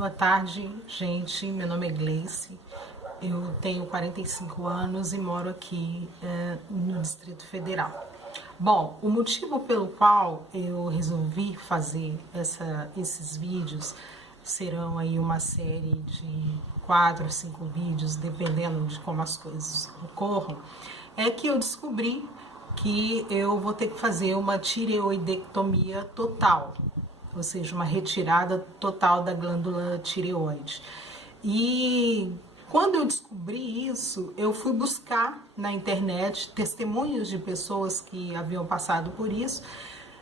Boa tarde, gente. Meu nome é Gleice. Eu tenho 45 anos e moro aqui no Distrito Federal. Bom, o motivo pelo qual eu resolvi fazer esses vídeos serão aí uma série de 4 ou 5 vídeos, dependendo de como as coisas ocorram, é que eu descobri que eu vou ter que fazer uma tireoidectomia total, ou seja, uma retirada total da glândula tireoide. E quando eu descobri isso, eu fui buscar na internet testemunhos de pessoas que haviam passado por isso,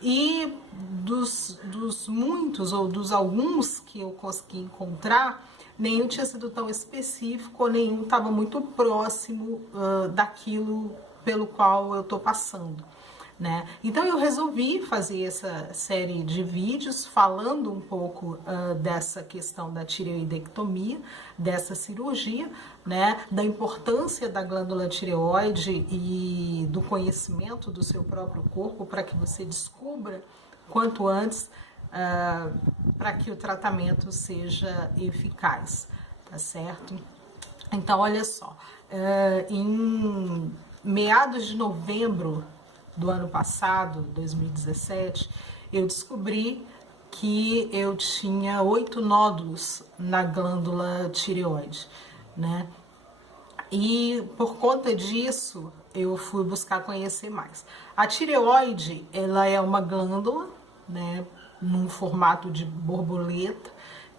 e dos muitos ou dos alguns que eu consegui encontrar, nenhum tinha sido tão específico, nenhum estava muito próximo daquilo pelo qual eu estou passando, né? Então eu resolvi fazer essa série de vídeos falando um pouco dessa questão da tireoidectomia, dessa cirurgia, né? Da importância da glândula tireoide e do conhecimento do seu próprio corpo para que você descubra quanto antes para que o tratamento seja eficaz, tá certo? Então, olha só, em meados de novembro do ano passado, 2017, eu descobri que eu tinha 8 nódulos na glândula tireoide, né? E por conta disso, eu fui buscar conhecer mais. A tireoide, ela é uma glândula, né, num formato de borboleta,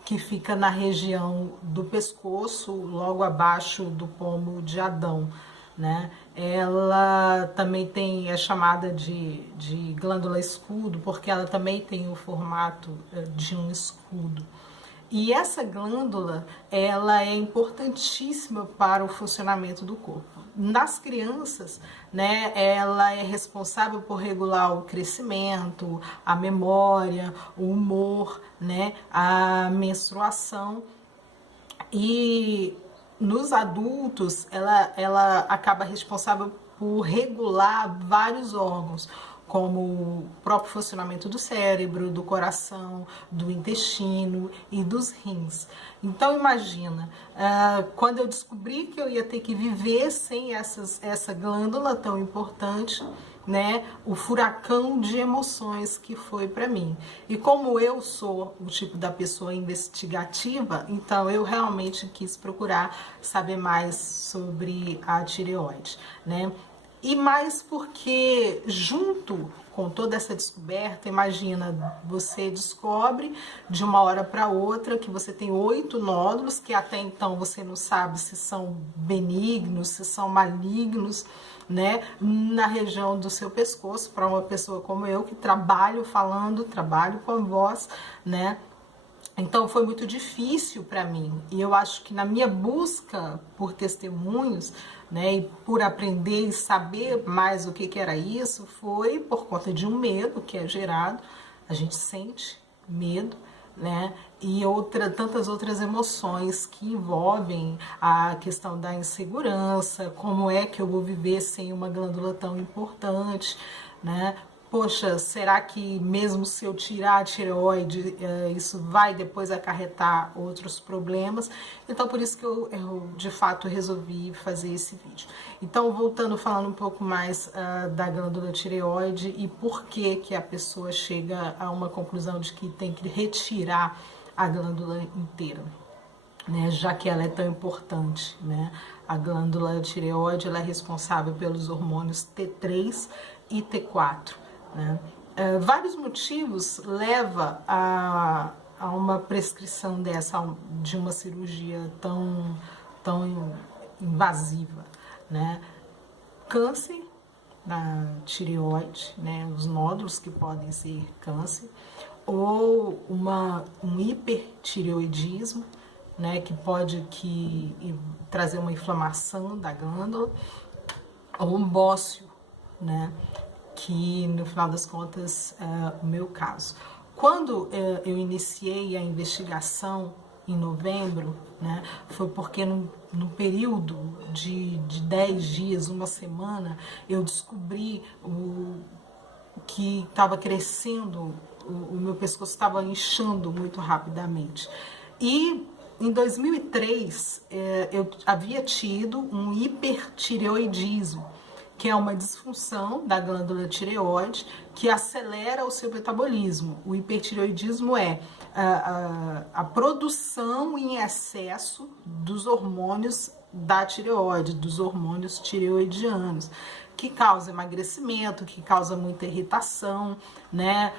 que fica na região do pescoço, logo abaixo do pomo de Adão, né? Ela também é chamada de glândula escudo, porque ela também tem o formato de um escudo. E essa glândula, ela é importantíssima para o funcionamento do corpo. Nas crianças, né, ela é responsável por regular o crescimento, a memória, o humor, né, a menstruação. E nos adultos, ela acaba responsável por regular vários órgãos, como o próprio funcionamento do cérebro, do coração, do intestino e dos rins. Então imagina, quando eu descobri que eu ia ter que viver sem essa glândula tão importante, né, o furacão de emoções que foi para mim. E como eu sou o tipo da pessoa investigativa, então eu realmente quis procurar saber mais sobre a tireoide, né? E mais porque, junto com toda essa descoberta, imagina, você descobre de uma hora para outra que você tem 8 nódulos, que até então você não sabe se são benignos, se são malignos, né, na região do seu pescoço, para uma pessoa como eu, que trabalho com a voz, né? Então foi muito difícil para mim, e eu acho que na minha busca por testemunhos, né, e por aprender e saber mais o que era isso, foi por conta de um medo que é gerado, a gente sente medo, né, e tantas outras emoções que envolvem a questão da insegurança, como é que eu vou viver sem uma glândula tão importante, né? Poxa, será que mesmo se eu tirar a tireoide, isso vai depois acarretar outros problemas? Então, por isso que eu de fato resolvi fazer esse vídeo. Então, voltando, falando um pouco mais da glândula tireoide e por que a pessoa chega a uma conclusão de que tem que retirar a glândula inteira, né, já que ela é tão importante, né? A glândula tireoide, ela é responsável pelos hormônios T3 e T4, né? Vários motivos levam a uma prescrição de uma cirurgia tão invasiva, né? Câncer na tireoide, né? Os nódulos que podem ser câncer, ou um hipertireoidismo, né? Que pode trazer uma inflamação da glândula, ou um bócio, né? Que no final das contas é o meu caso. Quando eu iniciei a investigação em novembro, né, foi porque no período de 10 dias, uma semana, eu descobri que estava crescendo, o meu pescoço estava inchando muito rapidamente. E em 2003, eu havia tido um hipertireoidismo, que é uma disfunção da glândula tireoide que acelera o seu metabolismo. O hipertireoidismo é a produção em excesso dos hormônios da tireoide, dos hormônios tireoidianos, que causa emagrecimento, que causa muita irritação, né?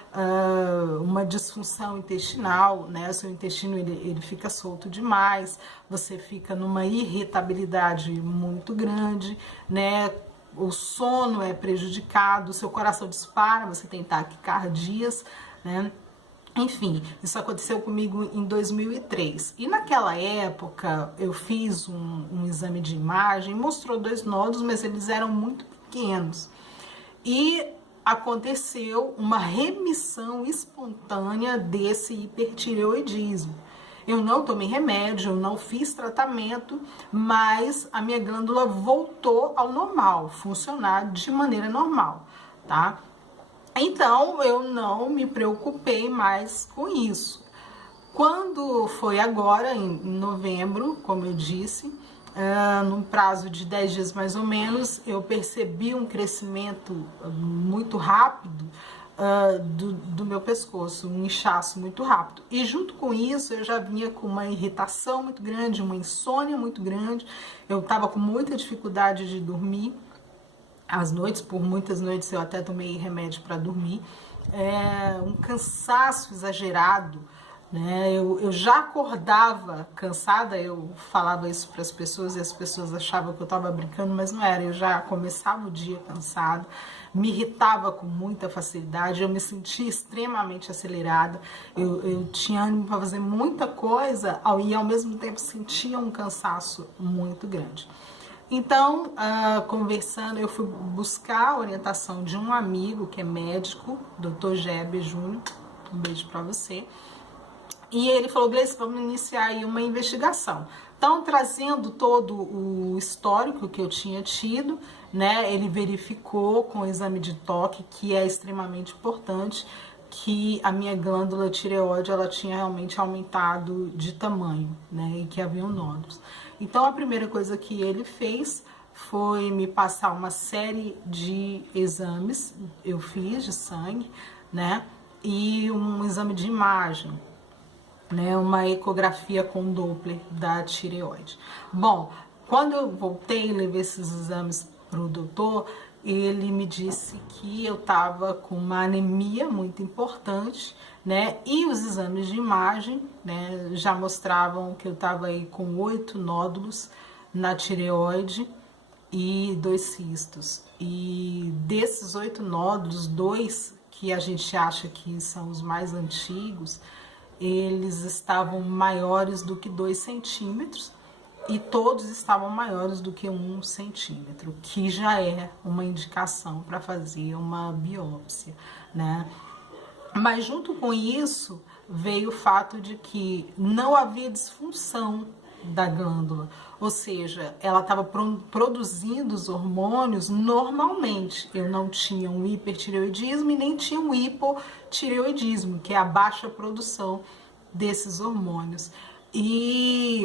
Uma disfunção intestinal, né? O seu intestino ele fica solto demais, você fica numa irritabilidade muito grande, né? O sono é prejudicado, o seu coração dispara, você tem taquicardias, né? Enfim, isso aconteceu comigo em 2003. E naquela época eu fiz um exame de imagem, mostrou 2 nódulos, mas eles eram muito pequenos. E aconteceu uma remissão espontânea desse hipertireoidismo. Eu não tomei remédio, eu não fiz tratamento, mas a minha glândula voltou ao normal, funcionar de maneira normal, tá? Então, eu não me preocupei mais com isso. Quando foi agora, em novembro, como eu disse, num prazo de 10 dias mais ou menos, eu percebi um crescimento muito rápido do meu pescoço, um inchaço muito rápido. E junto com isso, eu já vinha com uma irritação muito grande, uma insônia muito grande. Eu estava com muita dificuldade de dormir. Às noites, por muitas noites eu até tomei remédio para dormir, um cansaço exagerado, né? Eu já acordava cansada, eu falava isso para as pessoas e as pessoas achavam que eu estava brincando, mas não era, eu já começava o dia cansada, me irritava com muita facilidade, eu me sentia extremamente acelerada, eu tinha ânimo para fazer muita coisa e ao mesmo tempo sentia um cansaço muito grande. Então, conversando, eu fui buscar a orientação de um amigo que é médico, Dr. Geber Júnior, um beijo para você. E ele falou, Gleice, vamos iniciar aí uma investigação. Então, trazendo todo o histórico que eu tinha tido, né, ele verificou com o exame de toque, que é extremamente importante, que a minha glândula tireoide, ela tinha realmente aumentado de tamanho, né, e que haviam nódulos. Então, a primeira coisa que ele fez foi me passar uma série de exames, eu fiz de sangue, né, e um exame de imagem, né, uma ecografia com Doppler da tireoide. Bom, quando eu voltei e levei esses exames para o doutor, ele me disse que eu estava com uma anemia muito importante, né? E os exames de imagem, né, já mostravam que eu estava aí com 8 nódulos na tireoide e 2 cistos. E desses 8 nódulos, 2 que a gente acha que são os mais antigos, eles estavam maiores do que 2 centímetros e todos estavam maiores do que 1 centímetro, que já é uma indicação para fazer uma biópsia, né? Mas junto com isso veio o fato de que não havia disfunção da glândula, ou seja, ela estava produzindo os hormônios normalmente. Eu não tinha um hipertireoidismo e nem tinha um hipotireoidismo, que é a baixa produção desses hormônios.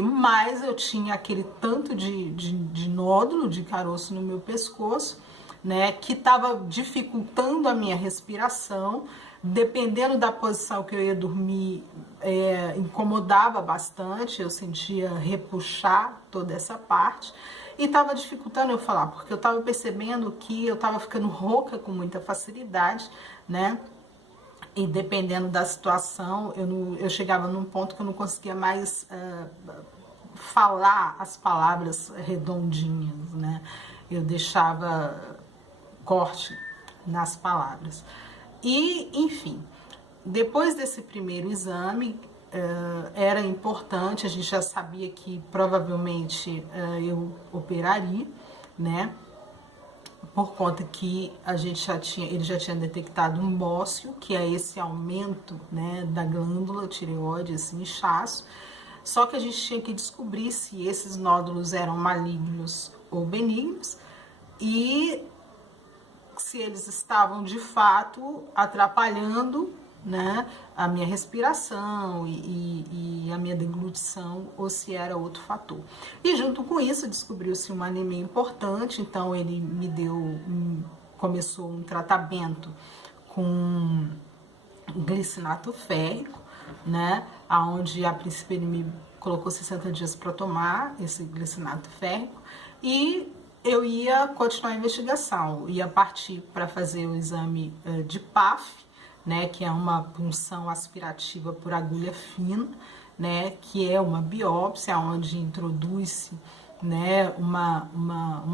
Mas eu tinha aquele tanto de nódulo, de caroço no meu pescoço, né, que estava dificultando a minha respiração. Dependendo da posição que eu ia dormir, incomodava bastante, eu sentia repuxar toda essa parte e estava dificultando eu falar, porque eu estava percebendo que eu estava ficando rouca com muita facilidade, né? E dependendo da situação, eu chegava num ponto que eu não conseguia mais falar as palavras redondinhas, né? Eu deixava corte nas palavras. E, enfim, depois desse primeiro exame, era importante, a gente já sabia que provavelmente eu operaria, né? Por conta que ele já tinha detectado um bócio, que é esse aumento, né, da glândula tireoide, esse inchaço. Só que a gente tinha que descobrir se esses nódulos eram malignos ou benignos e se eles estavam de fato atrapalhando né, a minha respiração e a minha deglutição, ou se era outro fator. E junto com isso descobriu-se uma anemia importante, então ele me deu, começou um tratamento com glicinato férrico, né, aonde a princípio ele me colocou 60 dias para tomar esse glicinato férrico e eu ia continuar a investigação, ia partir para fazer o exame de PAF, né, que é uma punção aspirativa por agulha fina, né, que é uma biópsia onde introduz-se, né, uma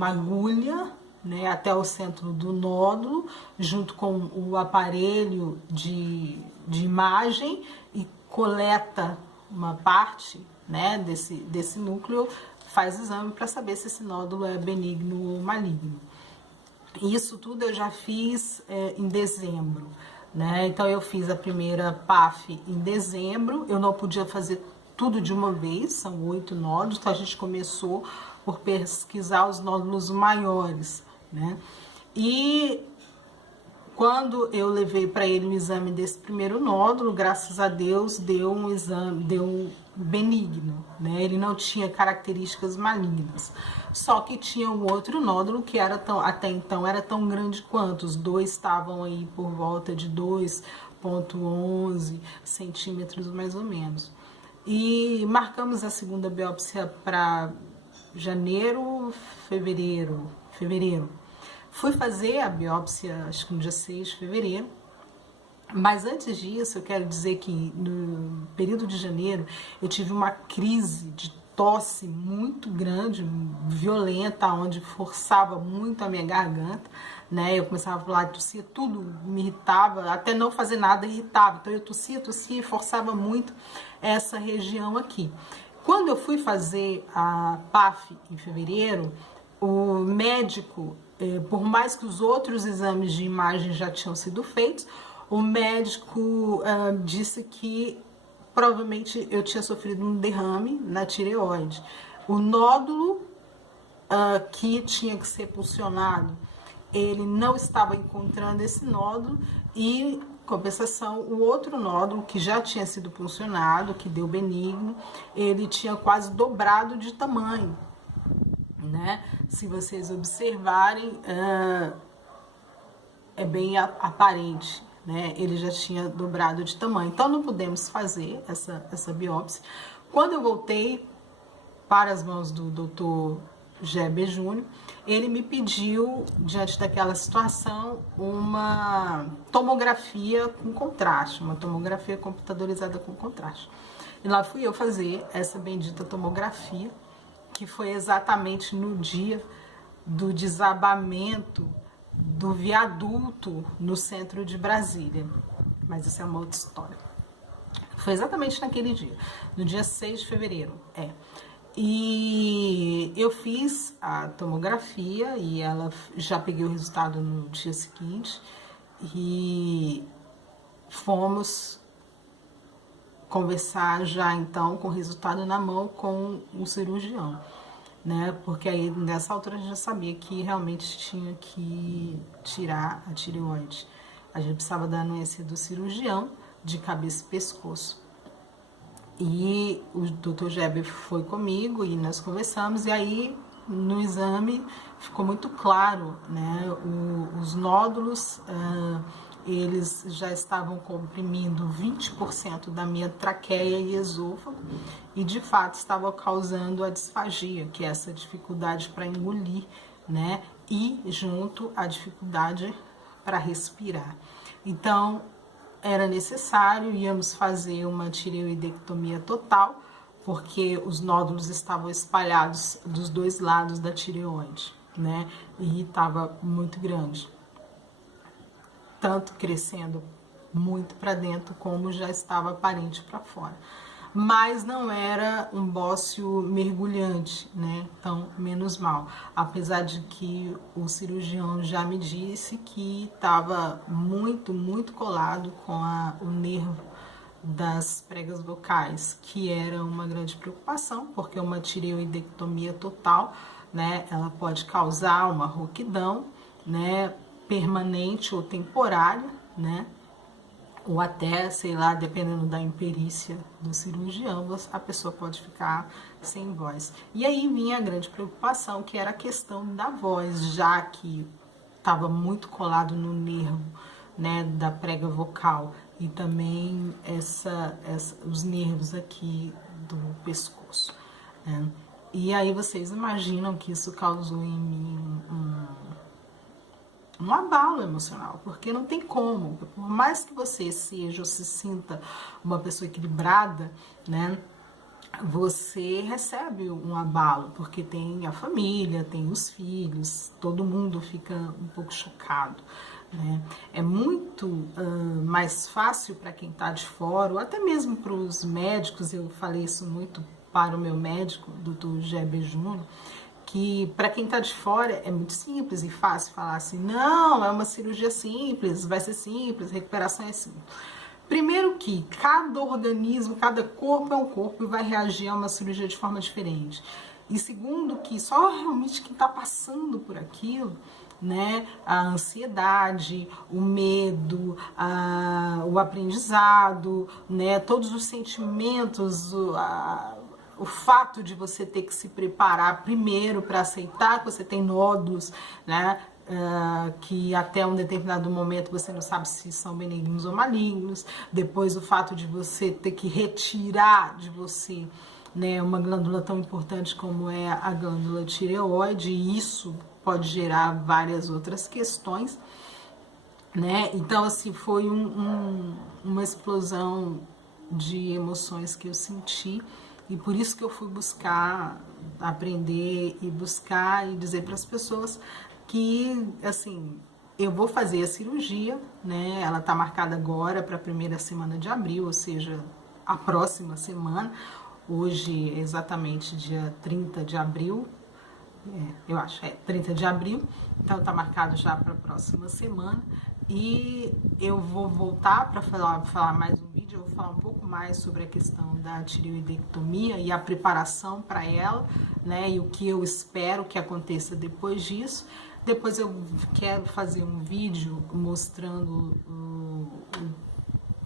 agulha, né, até o centro do nódulo, junto com o aparelho de imagem e coleta uma parte, né, desse núcleo, faz exame para saber se esse nódulo é benigno ou maligno. Isso tudo eu já fiz em dezembro, né? Então eu fiz a primeira PAF em dezembro, eu não podia fazer tudo de uma vez, são 8 nódulos, então a gente começou por pesquisar os nódulos maiores, né? E quando eu levei para ele o exame desse primeiro nódulo, graças a Deus, deu um exame, deu benigno, né? Ele não tinha características malignas. Só que tinha um outro nódulo que era até então era tão grande quanto. Os dois estavam aí por volta de 2,11 centímetros, mais ou menos. E marcamos a segunda biópsia para janeiro, fevereiro. Fui fazer a biópsia, acho que no dia 6 de fevereiro, mas antes disso eu quero dizer que no período de janeiro eu tive uma crise de tosse muito grande, violenta, onde forçava muito a minha garganta, né? Eu começava a falar, tossia, tudo me irritava, até não fazer nada irritava, então eu tossia e forçava muito essa região aqui. Quando eu fui fazer a PAF em fevereiro, o médico, por mais que os outros exames de imagem já tinham sido feitos, o médico disse que provavelmente eu tinha sofrido um derrame na tireoide. O nódulo que tinha que ser puncionado, ele não estava encontrando esse nódulo e, compensação, o outro nódulo que já tinha sido puncionado, que deu benigno, ele tinha quase dobrado de tamanho, né? Se vocês observarem, é bem aparente, né? Ele já tinha dobrado de tamanho. Então não pudemos fazer essa biópsia. Quando eu voltei para as mãos do Dr. Geber Júnior, ele me pediu, diante daquela situação, uma tomografia com contraste, uma tomografia computadorizada com contraste. E lá fui eu fazer essa bendita tomografia, que foi exatamente no dia do desabamento do viaduto no centro de Brasília. Mas isso é uma outra história. Foi exatamente naquele dia, no dia 6 de fevereiro. E eu fiz a tomografia e ela já peguei o resultado no dia seguinte e fomos conversar já então com o resultado na mão com o cirurgião, né? Porque aí nessa altura a gente já sabia que realmente tinha que tirar a tireoide. A gente precisava da anuência do cirurgião de cabeça e pescoço. E o Dr. Geber foi comigo e nós conversamos, e aí no exame ficou muito claro, né? Os nódulos, eles já estavam comprimindo 20% da minha traqueia e esôfago, e de fato estavam causando a disfagia, que é essa dificuldade para engolir, né? E junto a dificuldade para respirar. Então, era necessário, íamos fazer uma tireoidectomia total, porque os nódulos estavam espalhados dos dois lados da tireoide, né? E estava muito grande, tanto crescendo muito para dentro, como já estava aparente para fora. Mas não era um bócio mergulhante, né? Então, menos mal. Apesar de que o cirurgião já me disse que estava muito, muito colado com o nervo das pregas vocais, que era uma grande preocupação, porque uma tireoidectomia total, né? Ela pode causar uma rouquidão, né? Permanente ou temporária, né? ou até, sei lá, dependendo da imperícia do cirurgião, a pessoa pode ficar sem voz. E aí vinha a grande preocupação, que era a questão da voz, já que estava muito colado no nervo, né, da prega vocal e também os nervos aqui do pescoço, né? E aí vocês imaginam que isso causou em mim um abalo emocional, porque não tem como, por mais que você seja ou se sinta uma pessoa equilibrada, né, você recebe um abalo, porque tem a família, tem os filhos, todo mundo fica um pouco chocado, né? É muito mais fácil para quem está de fora, ou até mesmo para os médicos, eu falei isso muito para o meu médico, Dr. Geber Júnior, que para quem está de fora é muito simples e fácil falar assim, não, é uma cirurgia simples, vai ser simples, recuperação é simples. Primeiro que cada organismo, cada corpo é um corpo e vai reagir a uma cirurgia de forma diferente. E segundo que só realmente quem está passando por aquilo, né, a ansiedade, o medo, o aprendizado, né, todos os sentimentos, o fato de você ter que se preparar primeiro para aceitar que você tem nódulos, né? Que até um determinado momento você não sabe se são benignos ou malignos. Depois o fato de você ter que retirar de você, né, uma glândula tão importante como é a glândula tireoide, e isso pode gerar várias outras questões, né? Então assim, foi uma explosão de emoções que eu senti. E por isso que eu fui buscar aprender e buscar e dizer para as pessoas que, assim, eu vou fazer a cirurgia, né? Ela tá marcada agora para a primeira semana de abril, ou seja, a próxima semana. Hoje é exatamente dia 30 de abril, eu acho, 30 de abril, então tá marcado já para a próxima semana. E eu vou voltar para falar mais um vídeo, eu vou falar um pouco mais sobre a questão da tireoidectomia e a preparação para ela, né, e o que eu espero que aconteça depois disso. Depois eu quero fazer um vídeo mostrando o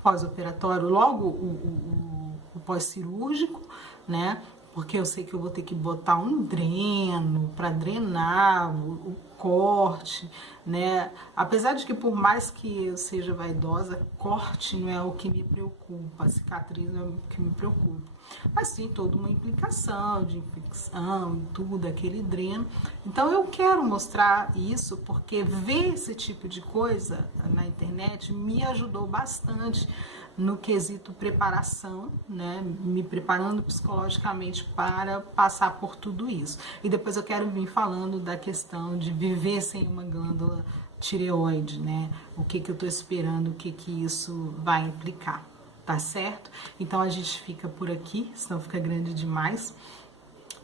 pós-operatório, logo o pós-cirúrgico, né, porque eu sei que eu vou ter que botar um dreno para drenar o corte, né? Apesar de que por mais que eu seja vaidosa, corte não é o que me preocupa, a cicatriz não é o que me preocupa. Mas tem toda uma implicação de infecção e tudo, aquele dreno. Então eu quero mostrar isso porque ver esse tipo de coisa na internet me ajudou bastante no quesito preparação, né, me preparando psicologicamente para passar por tudo isso. E depois eu quero vir falando da questão de viver sem uma glândula tireoide, né, o que eu tô esperando, o que isso vai implicar, tá certo? Então a gente fica por aqui, senão fica grande demais.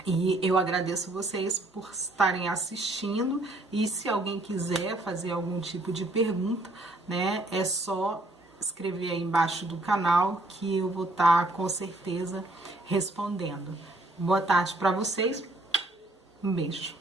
E eu agradeço vocês por estarem assistindo, e se alguém quiser fazer algum tipo de pergunta, né, é só escrever aí embaixo do canal que eu vou estar com certeza respondendo. Boa tarde para vocês, um beijo.